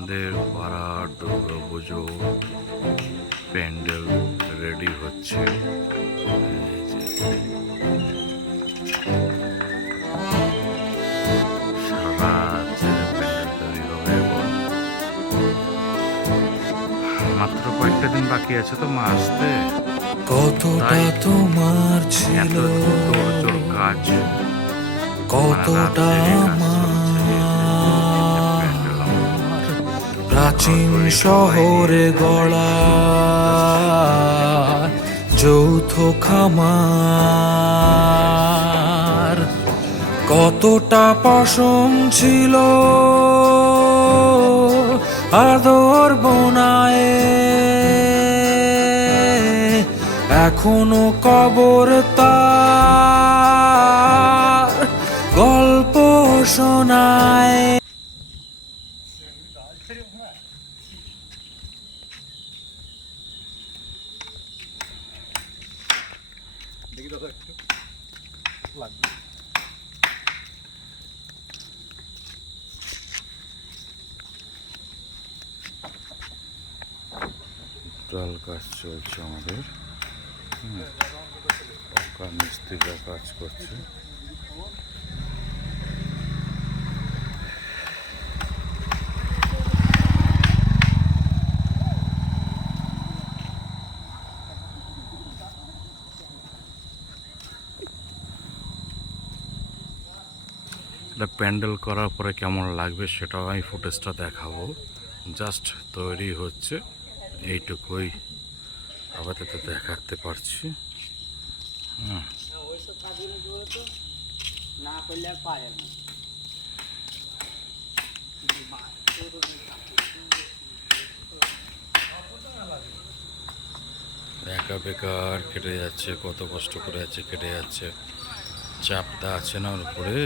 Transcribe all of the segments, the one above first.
আমাদের পাড়ার দুর্গাপুজো প্যান্ডেল রেডি হচ্ছে। সারা প্যান্ডেল তৈরি হবে এখন। মাত্র কয়েকটা দিন বাকি আছে তো মা আসতে। কতটা তোমার ছিল, তোর কাজ, কতটা আমার প্রাচীন শহরে গড়া যৌথ খামার। কতটা পশম ছিল আদর বোনায়, এখনো কবর তার গল্প শোনায়। ডাল কাজ চলছে আমাদের। মিস্ত্রিরা কাজ করছে। এটা প্যান্ডেল করার পরে কেমন লাগবে সেটাও আমি ফুটেজটা দেখাবো। জাস্ট তৈরি হচ্ছে, এইটুকুই আপাতত দেখাতে পারছি। একা বেকার কেটে যাচ্ছে, কত কষ্ট করে যাচ্ছে, কেটে যাচ্ছে। চাপটা আছে না ওর উপরে।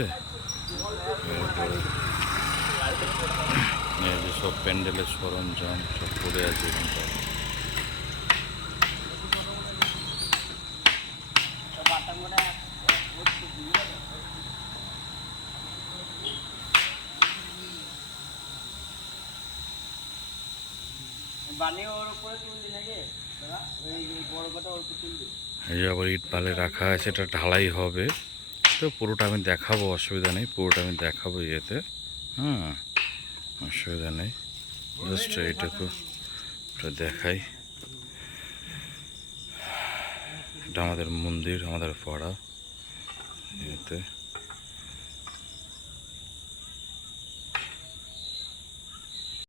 এই যে সব প্যান্ডেলের সরঞ্জাম সব পড়ে আছে এখানটায়। এই যে আবার ইট বালে রাখা আছে, এটা ঢালাই হবে। তো পুরোটা আমি দেখাবো, অসুবিধা নেই, পুরোটা আমি দেখাবো ইয়েতে। অসুবিধা নেই, জাস্ট এইটুকু দেখাই। এটা আমাদের মন্দির, আমাদের পাড়া, এতে